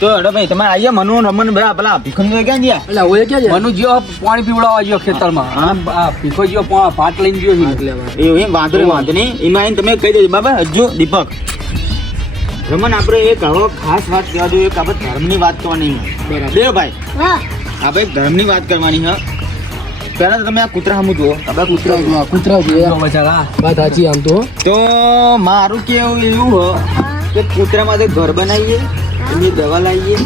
તો અરે ભાઈ તમે આવીએ મનુ રમન બધા પેલા ભીખન ક્યાં ગયા? એટલે હવે ક્યાં ગયા? મનુ જેવો પાણી પીવડાવવા ગયો ખેતરમાં. હા. આ ભીખો જેવો પા- ભાત લઈને ગયો છે. એ એ વાંધો નહીં વાંધો નહીં. એમાં તમે કહી દેજો બાબા હજુ દીપક. રમન આપણે એક હવે ખાસ વાત કહેવા જોઈએ કે આપણે ધર્મની વાત કરવાની બે ભાઈ. આપણે એક ધર્મની વાત કરવાની હા પહેલા તો તમે આ કૂતરા સામું જુઓ. આપણે કૂતરા જુઓ. કૂતરા જુઓ. બચારા વાત સાચી આમ તો. તો મારું કેવું એવું હો. કે કૂતરામાં ઘર બનાવીએ એની દવા લાવીએ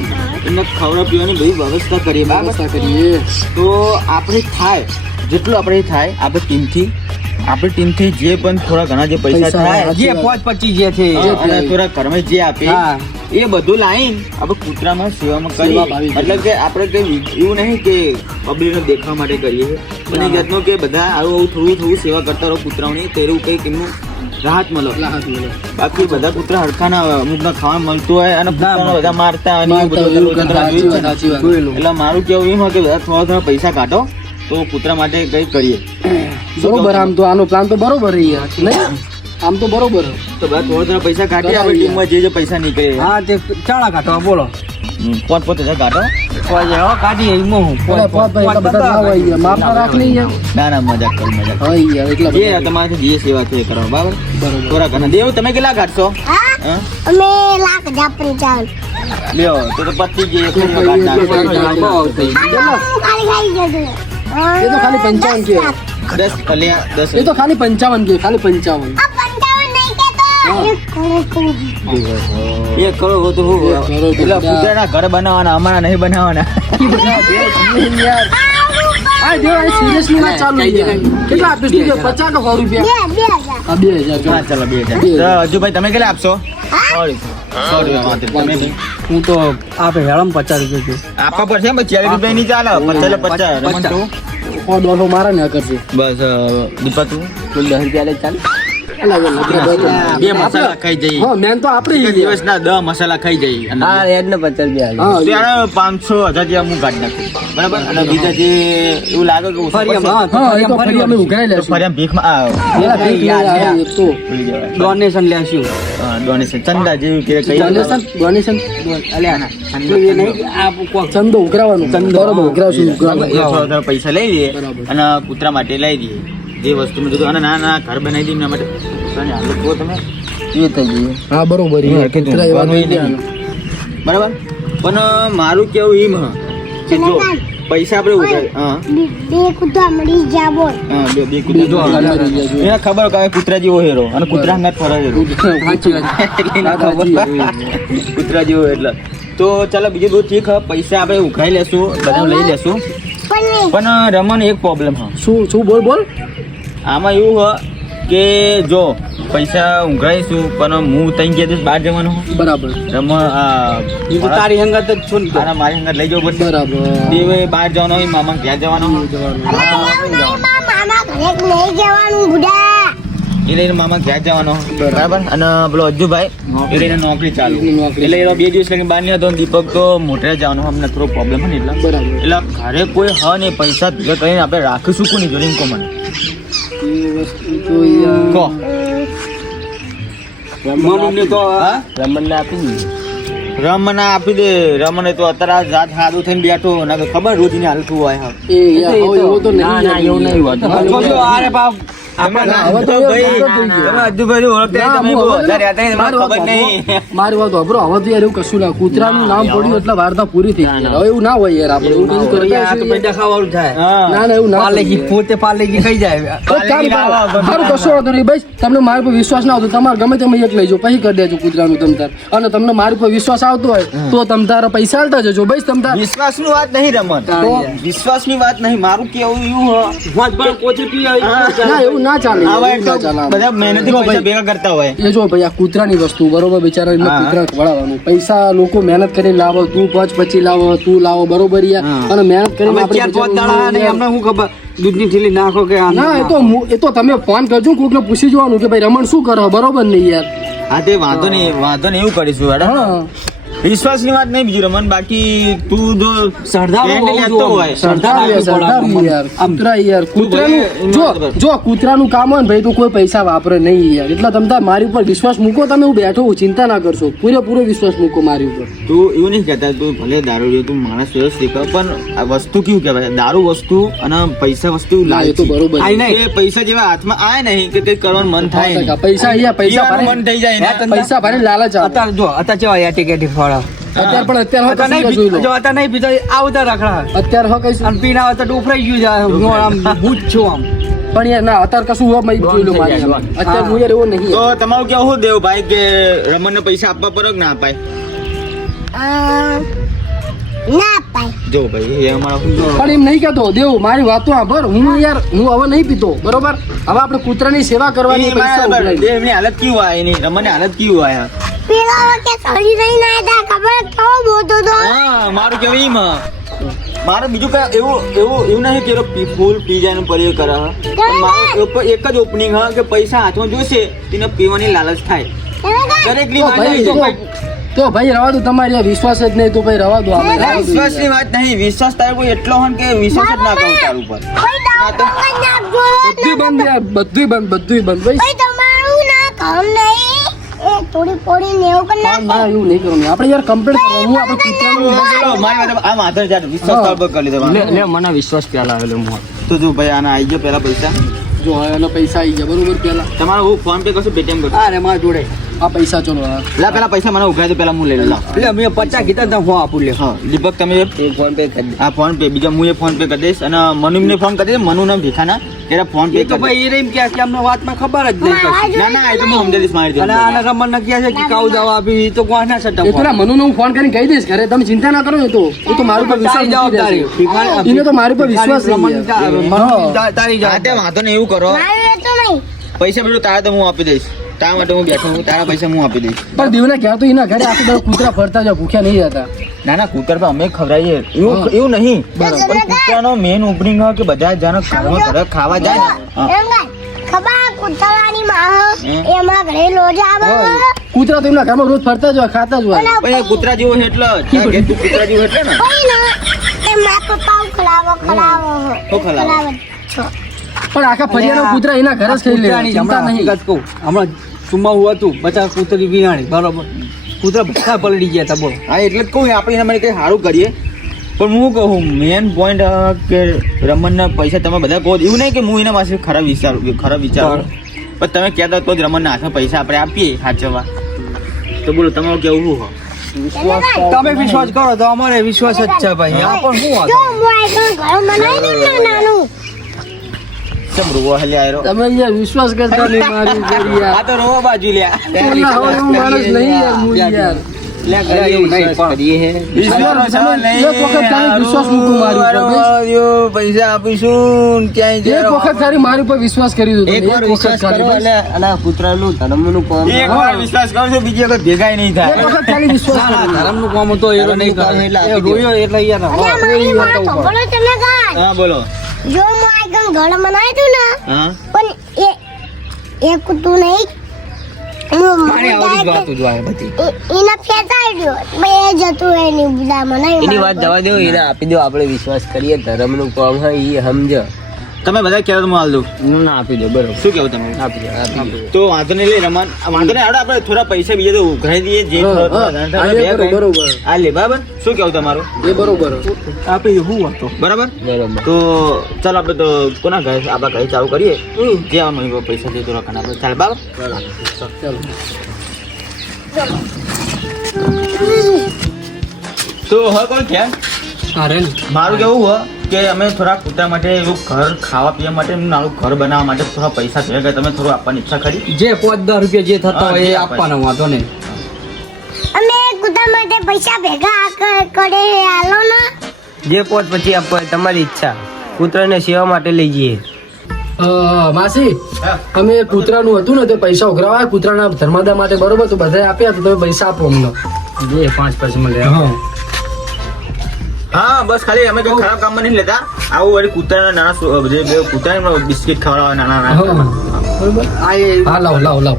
એમને ખવડા પીવાની બધી વ્યવસ્થા કરીએ વ્યવસ્થા કરીએ. તો આપણે થાય જેટલું આપણે થાય આપણે ટીમથી આપણી ટીમથી જે પણ થોડા ઘણા જે પૈસા થાય જે પાંચ પોચ પચી જે છે અને થોડા ઘરમાં જે આપે એ બધું લાઈન આપણે કૂતરામાં સેવામાં કરવા કરીએ મતલબ કે આપણે કંઈ એવું નહીં કે પબ્લિકને દેખવા માટે કરીએ. એ જાતનું કે બધા આવું આવું થોડું થોડું સેવા કરતા રહો કૂતરાઓની તો કંઈક એમનું રાહત મળો. બાકી બધા કૂતરા હડકાના અમુકના ખાવા મળતું હોય અને બધા મારતા અને. એટલે મારું કેવું એમ હોય કે બધા થોડા થોડા પૈસા કાઢો તો કૂતરા માટે કંઈક કરીએ. બરોબર આમ તો આનો પ્લાન તો બરોબર નહીં? આમ તો બરોબર તો બધા થોડા થોડા પૈસા કાઢીએ આપણે. ટીમમાં જે જે પૈસા નીકળે. હા તે ચાણા કાઢવા બોલો. પોત પોતે હજાર કાઢો હો એમાં હું પોત ભાઈ એટલા બધા ના હોય યાર. રાખ નહીં યાર ના ના મજાક કરું મજાક હોય યાર એટલા જે જે સેવા છે કરો બરાબર? બરોબર. ઘણા. દેવ તમે કેટલા કાઢશો હા? અમે લાખ લ્યો તો તો પતી ગઈ કાઢી એ તો ખાલી પંચાવન કે. દસ દસ. એ તો ખાલી પંચાવન કે ખાલી પંચાવન. પંચાવન નહીં. એક કરોડ હો તો હું એટલે ઘર બનાવવાના અમારા નહીં બનાવવાના. આ જો આ સિરિયસલી ચાલુ કેટલા આપીશ તું કે રૂપિયા? હા ચાલો હજાર. હજુ ભાઈ તમે કેટલા આપશો? Sorry sorry. હું તો આપે હેળમ પચાસ રૂપિયા છે આપવા પડશે ચાલીસ રૂપિયા નહીં ચાલે પચાસ એટલે પચાસ. રમણ તું? દોઢો મારા ને કરશે. બસ દીપક તું? દસ રૂપિયા લે ચાલે. બે મસાલા ખાઈ જઈએ. હા મેન તો આપણે એક દિવસના દસ મસાલા ખાઈ જઈએ. અને હા ત્યારે પાંચસો હજાર જેવા હું કાઢી નાખું. બરાબર? અને બીજા જે એવું લાગે કે ફરી હા, તો ફરી એ એમ, તો ફરી ફરી અમે એમ. લેશું ફરી આમ ભીખમાં આ, પેલા ભીખ યાર, લઈ યાર. આવે એ તો ડોનેશન લેશું હા, ચંદા જેવું કે કઈ ડોનેશન ડોનેશન અલ્યા ના પેલું એ નહીં કે આ કોક ચંદો ઉઘરાવાનો. બરોબર પૈસા લઈ લઈએ અને કૂતરા માટે લઈ દઈએ જે વસ્તુ મેં કીધું અને ના ના ઘર બનાવી દઈએ એના માટે. હાલો કહો તમે એ થઈ જઈએ હા બરોબર બરોબર. પણ મારું કેવું એમ હ કે જો પૈસા આપણે ઉધાર હા. બે- બે કૂતરા મળી ગયા બોલ. હા બે બે કૂતરા હાલ મરી ગયા. જો. એને ખબર કે કૂતરા જેવો હેરો અને કૂતરા અંગાત ફરે હેરો. સાચી વાત. કૂતરા જેવો એટલે. તો ચાલો બીજું બધું ઠીક હ પૈસા આપણે ઉઘાઈ લેશું બધા લઈ લેશું. પણ પણ રમણ એક પ્રોબ્લેમ હ. શું શું બોલ બોલ. આમાં એવું હોય કે જો પૈસા ઊંઘાઈશું પણ હું તઈ ગયા દિવસ બહાર જવાનો બરાબર. તો તારી હંગત જ છું ને મારી હંગત લઈ જવું પડશે. બરાબર. એ બહાર જવાનો હોય મામા ઘેર જવાનો એ લઈને મામા ઘેર જવાનો બરાબર. અને પેલો અજ્જુભાઈ એ લઈને નોકરી ચાલુ. એટલે એ બે દિવસ લઈને બહાર નહીં હતો દીપક તો મોટે જવાનો અમને થોડો પ્રોબ્લેમ હોય ને એટલે. એટલે ઘરે કોઈ હ ને પૈસા ભેગા કરીને આપણે રાખીશું કોની જોડે એમ કહો તો રમણને આપી દે. રમને આપી દે. રમને તો અત્યારે જાત સાદું થઈને બેઠો. ના તો ખબર રોજની હાલતું હોય. એ એવું તો નહીં એવું નહીં હોતું. હા, જો, જો, આરે બાપ. ના, ના, મારી વાત ખબર નહીં. સાંભળો. મારી વાત સાંભળો. હવે તો યાર એવું કશું ના કૂતરાનું નામ પડ્યું એટલે વાર્તા પૂરી થઈ ગઈ. હવે એવું ના હોય યાર આપણે એવું થાય. ના ના એવું ના પાર્લેજી પોતે પાર્લેજી ખાઈ જાય. મારું કશું વાંધો નહીં. ભાઈ તમને મારી પર વિશ્વાસ ના આવતો તમારે ગમે તેમ એક લઈ જાઓ પછી કરી દેજો કૂતરાનું તમ તાર. અને તમને મારી પર વિશ્વાસ આવતો હોય તો તમ તારા પૈસા આલતા જજો. ભાઈ તમ તાર વિશ્વાસની વાત નહીં રમત. વિશ્વાસની વાત નહીં. મારું કેવું એવું ના એવું ના ચાલે. આવા ના ચાલે. બધા મહેનતી પૈસા ભેગા કરતા હોય. એ જો ભાઈ આ કૂતરાની વસ્તુ બરોબર બિચારા એમને. કૂતરા ખવડાવવાનું. પૈસા લોકો મહેનત કરી લાવો તું પચ પછી લાવો તું લાવો બરોબર યાર. અને મહેનત કરીને આપણે ચાર પાંચ દાડા નહીં અમને શું ખબર? દૂધની થેલી નાખો કે ના એ તો એ તો તમે ફોન કરજો કોકને પૂછી જોવાનું કે ભાઈ રમણ શું કરો? બરોબર નહીં યાર. હા તે વાંધો નહીં વાંધો નહીં એવું કરીશું હેડો. હા. વિશ્વાસની વાત નહીં બીજું રમન બાકી તું જો સરદારનું ટ્રેન્ડ લેતો હોય. સરદાર સરદાર યાર કૂતરા યાર કૂતરાનું જો જો કૂતરાનું કામ હોય ને ભાઈ તો કોઈ પૈસા વાપરે નહીં યાર. એટલે તમે તાર મારી ઉપર વિશ્વાસ મૂકો તમે હું બેઠો હું ચિંતા ના કરશો. પૂરેપૂરો વિશ્વાસ મૂકો મારી ઉપર. તું એવું નહીં કહેતા તું ભલે દારૂ લ્યો, તું માણસ વ્યવસ્થિત કર, પણ આ વસ્તુ કેવું કહેવાય? દારૂ વસ્તુ અને પૈસા વસ્તુ ના તો બરોબર આઈ નહીં. એ પૈસા જેવા હાથમાં આય નહીં કે કઈ કરવાનું મન થાય પૈસા અહીંયા પૈસા મન થઈ જાય પૈસા ભારે લાલચ આવે. અત્યારે જો અત્યારે કેવા યાર ટિકેટી ફળા અત્યારે પણ અત્યારે જોઈ જો લો અત્યારે નહીં પીતો આવતા રખડા. અત્યારે હો કઈ અને પીના આવે તો ડૂફરાઈ ગયું છે હું આમ ભૂત છું આમ. પણ યાર ના અત્યારે કશું હોય મેં જોઈ લો મારી. અત્યારે હું. યાર એવો નહીં તો તમારું કેવું હું દેવ ભાઈ કે રમણને પૈસા આપવા પર ના અપાય? ના અપાય. જો ભાઈ એ અમારા પણ એમ નહીં કહેતો દેવ મારી વાતો સાંભળ. હું યાર હું હવે નહીં પીતો બરોબર? હવે આપણે કૂતરાની સેવા કરવાની એની પૈસા એમની હાલત કેવું આય એની રમણની હાલત કેવું આયા પેલા વખતે સોરી રહીને આવ્યા હતા ખબર કેવો બોતો તો? હા મારું કેવું ઈમ મારે બીજું કઈ એવું એવું એવું નહીં કે એનો ફૂલ પી જાય ને કરે હા. પણ મારું એક- એક જ ઓપનિંગ હા કે પૈસા હાથમાં જોશે તેને પીવાની લાલચ થાય. દરેકની તો ભાઈ તો ભાઈ. રવા દો તમારી આ વિશ્વાસ જ નહીં તો ભાઈ રવા દો આપણે વિશ્વાસની વિશ્વાસની વાત નહીં વિશ્વાસ તારે કોઈ એટલો હોય કે વિશ્વાસ જ ના કરું તારું ઉપર. બધું બંધ બધું બધુંય બંધ બધું બધુંય બંધ. ભાઈ તમારું ના કામ નહીં. એ થોડી પોડી ને એવું કરી ના, ના એવું નહીં કરવાનું. આપણે યાર કમ્પ્લીટ કરવાનું. હું આપણે કૂતરાનું મારી વાત આ માથે જ વિશ્વાસ પર કરી લીધો મારો. મને વિશ્વાસ પેલા આવેલો હું. તો જો ભાઈ આના આવી ગયો પેલા પૈસા. જો હવે પૈસા આવી ગયા બરોબર પેલા તમારો હું ફોન પે કરશું પેટીએમ કરશું? અરે મારા જોડે. આ પૈસા ચલો લા પેલા પૈસા મને ઉઘાય તો પેલા હું લઈ લઉં. લાવ. એટલે અમે પચાસ કીધા તો હું આપું લે. હા દીપક તમે ફોન પે કરી હા ફોન પે બીજા હું એ ફોન પે કરી દઈશ. અને મનુને ફોન કરી દઈશ. મનુ ને ભીખાના ત્યારે ફોન પે તો ભાઈ એ રહી કે કે અમને વાતમાં ખબર જ નહીં. ના ના એ તો હું સમજાવીશ મારી અને રીતે આના રમણ ને કહે છે? કે કાઉ દવા આપી. એ તો કોણ ના એ પેલા સટમ મનુને હું ફોન કરીને કહી દઈશ ઘરે તમે ચિંતા ના કરો એ તો. એ તો મારું પર વિશ્વાસ તારી જવાબદારી. એને તો મારી પર વિશ્વાસ રમણ તારી જાતે વાંધો નહીં એવું કરો. મારું એ તો નહીં. પૈસા બધું તારે તો હું આપી દઈશ. તારા માટે હું બેઠો હું તારા પૈસા હું આપી દઈશ. પણ દેવને ક્યાં તો એના ઘરે આખી દાડો કૂતરા ફરતા જાય ભૂખ્યા નહીં જતા ના ના કૂતર પર અમે ખવડાવીએ એવું એવું નહીં. બરાબર. પણ કૂતરાનો મેન ઓપનિંગ હોય કે બધા જાણે ઘરમાં ઘરે ખાવા જાય. ખબર કૂતરાની માં હમ. ઘરે લોજા આવે. કૂતરા તો એમના ઘરમાં રોજ ફરતા જ હોય ખાતા જ હોય. પણ એ કૂતરા જેવો એટલે તું કૂતરા જેવો એટલે ને? એ મારા પપ્પા ખલાવો ખલાવો ખલાવો? છો પણ આખા ફરિયાના કૂતરા એના ઘરે જ ખાઈ લે ચિંતા નહીં. હમણાં હમણાં ચુમ્માવું હતું બચાવ કૂતરી બિહાણી બરોબર. કૂતરા બધા પલડી ગયા હતા બોલો. હા એટલે જ કહું આપણે એના માટે કંઈ સારું કરીએ. પણ હું કહું મેન પોઈન્ટ કે રમણના પૈસા તમે બધા કહો એવું નહીં કે હું એના પાસે ખરાબ વિચારું ખરાબ વિચાર પણ તમે કહેતા તો જ રમણના હાથમાં પૈસા આપણે આપીએ સાચવવા. તો બોલો તમારું કેવું હોય? વિશ્વાસ તમે વિશ્વાસ કરો તો અમારે વિશ્વાસ જ છે ભાઈ. આ પણ શું વાતો હું આ ઘર બનાવી દઉં ને નાનું ચમ રૂવો હલે આયરો? તમે યાર વિશ્વાસ કરતા નહીં મારી જોડી યાર. આ તો રોવો બાજુ લ્યા. ઓલા હવે હું માણસ નહીં યાર હું યાર. અરે નહીં થાય. હા બોલો. જો ગળ મનાય તું ને પણ એ એ કૂતું નહીં. મારી આવડી જ બધી. એને દ્યો. જતું એની બધામાં નહીં એની વાત જવા દો એને આપી દો આપણે વિશ્વાસ કરીએ ધર્મનું કોમ હા એ સમજ. તમે બધા કહેવા હું હાલ દઉં. ના આપી દો બરોબર. શું કેવું તમે? આપી દો તો વાંધો નહીં લઈ રમણ વાંધો નહીં આપણે થોડા પૈસા બીજા તો ઉઘરાઈ દઈએ જે થોડા હા. બરોબર. આ લે બરાબર? શું કેવું તમારું? એ બરોબર. આપી હું શું વાતો બરાબર? બરોબર. તો ચાલ આપણે તો કોના ઘરે આપણા ઘરે ચાલુ કરીએ. જે આ મમ્મી પૈસા દે તો રકમ ચાલ બરાબર? ચાલો. તો હવે કોઈ છે મારું કેવું હોય? કે અમે થોડા કૂતરા માટે એવું ઘર ખાવા પીવા માટે નાનું ઘર બનાવવા માટે થોડા પૈસા ભેગા કે તમે થોડું આપવાની ઈચ્છા ખરી જે પાંચ દસ રૂપિયા જે થતા હોય એ આપવાના. વાંધો નહીં. અમે કૂતરા માટે પૈસા ભેગા કરે હાલો ને. જે પોત પછી આપો તમારી ઈચ્છા. કૂતરાને સેવા માટે લઈ જઈએ. માસી અમે કૂતરાનું હતું ને તે પૈસા ઉઘરાવા કૂતરાના ધર્માદા માટે બરોબર તો બધા આપ્યા તો તમે પૈસા આપો અમને. જે પાંચ પછી મળે હા. હા બસ ખાલી અમે કોઈ ખરાબ કામમાં નહીં લેતા. આવું વળી કૂતરાના નાના જે બે કૂતરાને બિસ્કિટ ખવડાવવા નાના નાના બરોબર આ હા લાવ લાવ લાવ.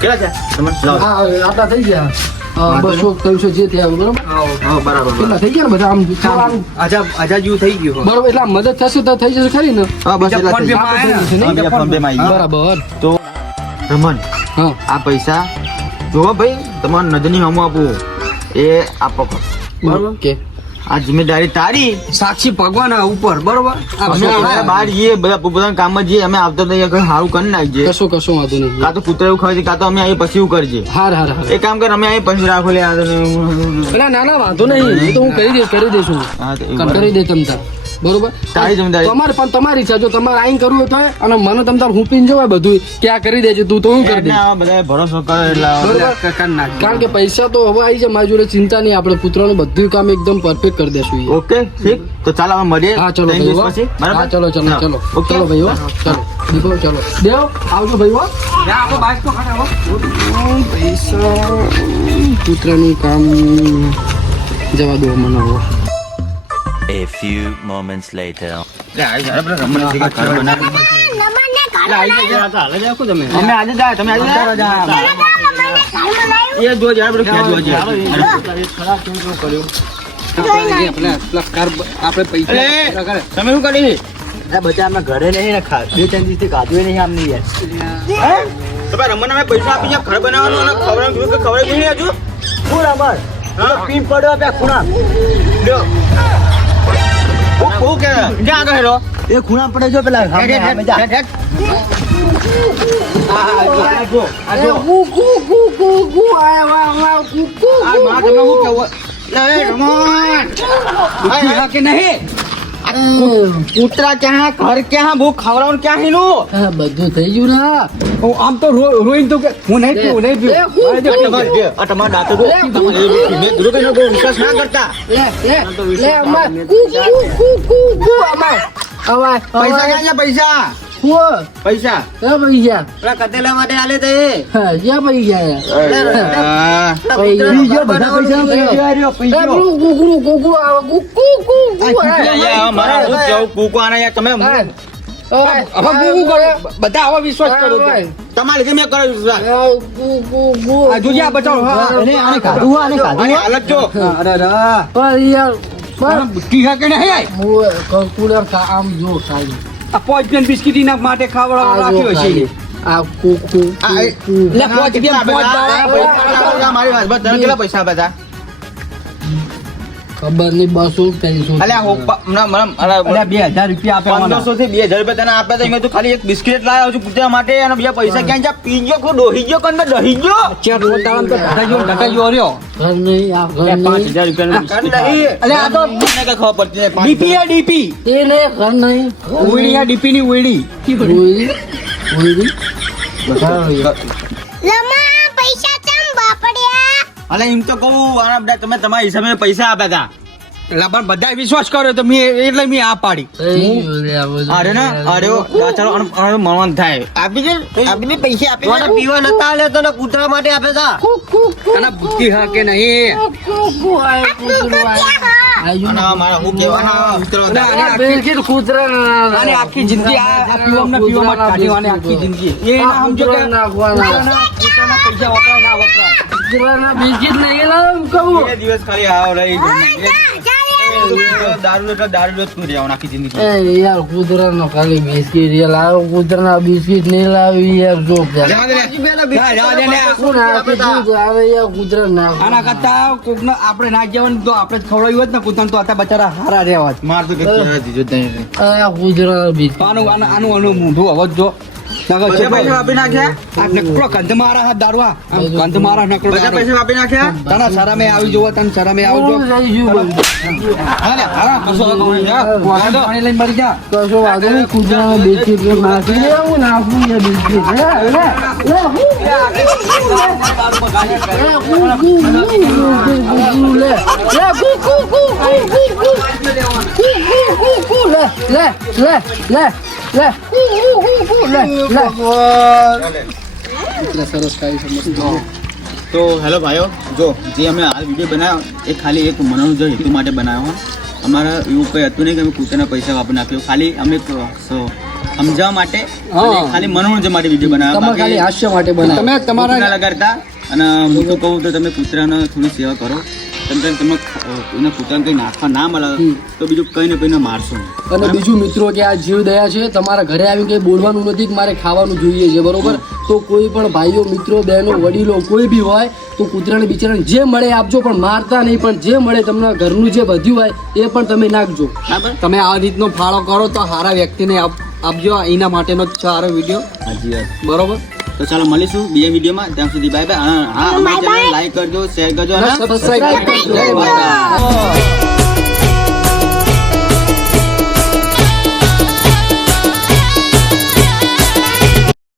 કેટલા છે તમે લાવો. હા આટલા થઈ ગયા. બસો ત્રણસો જે થયા બરોબર? બરાબર કેટલા થઈ ગયા ને બધા આમ આમ જેવું થઈ ગયું બરોબર એટલે મદદ થશે તો થઈ જશે ખરી ને? હા બસ એટલા થઈ ગયા. માં આયા. હા, બીજા ફોન પે માં બરાબર. તો રમન હા આ પૈસા જો ભાઈ તમારા નજરની હમું આપવું એ આપો. બરોબર. આ જિમ્મેદારી તારી સાક્ષી ભગવાન ઉપર બરોબર? બહાર જઈએ બધા પોતાના કામ જઈએ અમે આવતા કંઈ સારું કરી નાખજે કશું કશું વાંધો નહીં. કાં તો કૂતરા એવું ખાય કાં તો અમે અહીં પછી એવું કરજે હાર હાર હાર. એક કામ કર અમે અહીં પછી રાખો લે તો. ના ના વાંધો નહીં. તો હું કરી દઈશ કરી દઈશું કરી દે તમ તાર. બરોબર? તારી જમીનદારી તમારે પણ તમારી ઈચ્છા જો તમારે આઈન કરવું હોય તો અને મને તમ તાર હું પીને જવાય બધું કે આ કરી દેજે તું તો હું કરી દે બધા ભરોસો કરે એટલે. કારણ કે પૈસા તો હવે આવી જાય મારી જોડે ચિંતા નહીં આપણે પુત્રનું બધું કામ એકદમ પરફેક્ટ કરી દેશું ઓકે ઠીક? તો ચાલ હવે મળીએ. હા ચલો હો. ચલો ચલો. ચલો. ઓકે? ચલો ભાઈ હો. ચલો. દીપો ચલો. દેવ આવજો ભાઈ. પૈસા પુત્રનું કામ જવા દો મને હવે A few moments later. ઘરે. નહીં ને ખાસ. બે ત્રણ દિવસથી ખાધું નહીં આમ નહીં રમણ અમે પૈસા આપીને ઘર બનાવવાનું ખબર ખબર નહીં હજુ? શું રમણ પીન પડ્યો ખૂણા. ઓ કે ક્યાં આગળ હેલો? એ ખૂણા પડે જો. પેલા આ આ આ આ કૂતરા ક્યાં ઘર ક્યાં બહુ ખવડાવ ક્યાં હીનું બધું થઈ ગયું ના. હું આમ તો રોઈ તો હું નહીં પીવું નહીં પીવું. તમારા દાંતો વિશ્વાસ ના કરતા. પૈસા ક્યાં પૈસા? બધા આવા વિશ્વાસ કરો તમારે કેમ કરો વિશ્વાસ? જોજે આમ જો સાહેબ આ પોચબેન બિસ્કિટ એના માટે ખાવડાવવા રાખ્યો છે. આ કુકુ લે પોચબેન પોચ મારી વાત બધા કેટલા પૈસા બધા? ખબર નહીં બસો પેલી શું અલ્યા અલ્યા બે હજાર રૂપિયા આપે પંદરસો થી બે હજાર રૂપિયા તને આપે તો મેં તો ખાલી એક બિસ્કિટ લાવ્યો છું પૂજા માટે અને બીજા પૈસા ક્યાં જ્યાં પી ગયો કોઈ ડોહી ગયો કંદ દહી ગયો? ચેટ મોટાવાન તો ઢકાઈ ગયો ઢકાઈ ગયો રહ્યો. ઘર નહીં આ ઘર નહીં પાંચ હજાર રૂપિયા અલ્યા આ તો મને કઈ ખબર પડતી નહીં ડીપી આ ડીપી. એ ને ઘર નહીં. ઉડી આ ડીપી ની ઉડી ઉડી ઉડી બધા અને એમ તો કહું આના બધા તમે તમારા હિસાબે પૈસા આપ્યા હતા એટલે પણ બધા વિશ્વાસ કર્યો તો મેં એટલે મેં આ પાડી. અરે ને અરે ચાલો મન થાય. આપી દે આપીને પૈસા આપી દે. પીવા નતા આલે તો કૂતરા માટે આપે તા. અને બુદ્ધિ હા. કે નહીં આખી જિંદગી આ પીવા પીવા માટે કાઢી આખી જિંદગી. એ ના સમજો ના ના આપણે ના જવાનું તો આપણે જ ખવડાવ્યું હોત ને કુદરા તો અત્યારે બચારા હારા રહ્યા માર તો કુદરા આનું આનું આનું મોઢું હવે જો. બધા પૈસા વાપરી નાખ્યા? આ નકરો ગંધ મારા હાથ દારૂઆ કંધ મારા નકરો બધા પૈસા વાપરી નાખ્યા? તને શરમે આવી જોવો તને શરમે આવજો હું હાલે, કશો હા. પાણી લઈને મરી જા. કશો વાંધો નહીં. કૂતરાના બિસ્કિટ તો નાખી દે. હું નાખું યાર બિસ્કિટ લે લે. લે હું લે કુ કુ કુ કુ કુ લે. લે કુ કુ કુ કુ કુ કુ કુ કુ કુ લે લે લે લે લે. કુ કુ કુ કુ લે લે કેટલા સરસ ખાઈ સમજતો તો હેલો ભાઈઓ જો જે અમે આ વીડિયો બનાવ્યો એ ખાલી એક મનોરંજન હેતુ માટે બનાવ્યો અમારા એવું કંઈ હતું નહીં કે અમે કૂતરાના પૈસા વાપરી નાખ્યો. ખાલી અમે સમજાવવા માટે ખાલી મનોરંજન માટે વીડિયો બનાવ્યો. ખાલી હાસ્ય માટે બનાવ્યો. તમે તમારા લગાડતા? અને હું તો કહું તો તમે કૂતરાનો થોડી સેવા કરો. તમે તમે એને કૂતરાને કંઈ નાખવા ના મળે તો બીજું કંઈ ને કંઈને મારશો. અને બીજું મિત્રો કે આ જીવ દયા છે તમારા ઘરે આવીને કંઈ બોલવાનું નથી મારે ખાવાનું જોઈએ છે બરોબર? તો કોઈ પણ ભાઈઓ મિત્રો બહેનો વડીલો કોઈ બી હોય તો કૂતરાને બિચારાને જે મળે આપજો પણ મારતા નહીં પણ જે મળે તમને ઘરનું જે બધું હોય એ પણ તમે નાખજો. તમે આ રીતનો ફાળો કરો તો સારા વ્યક્તિને આપ- આપજો એના માટેનો જ સારો વીડિયો. હાજી વાત. બરોબર? તો ચાલો મળીશું બીજા વિડીયોમાં. ત્યાં સુધી બાય બાય હા અમારી ચેનલ લાઈક કરજો શેર કરજો અને સબસ્ક્રાઇબ કરજો.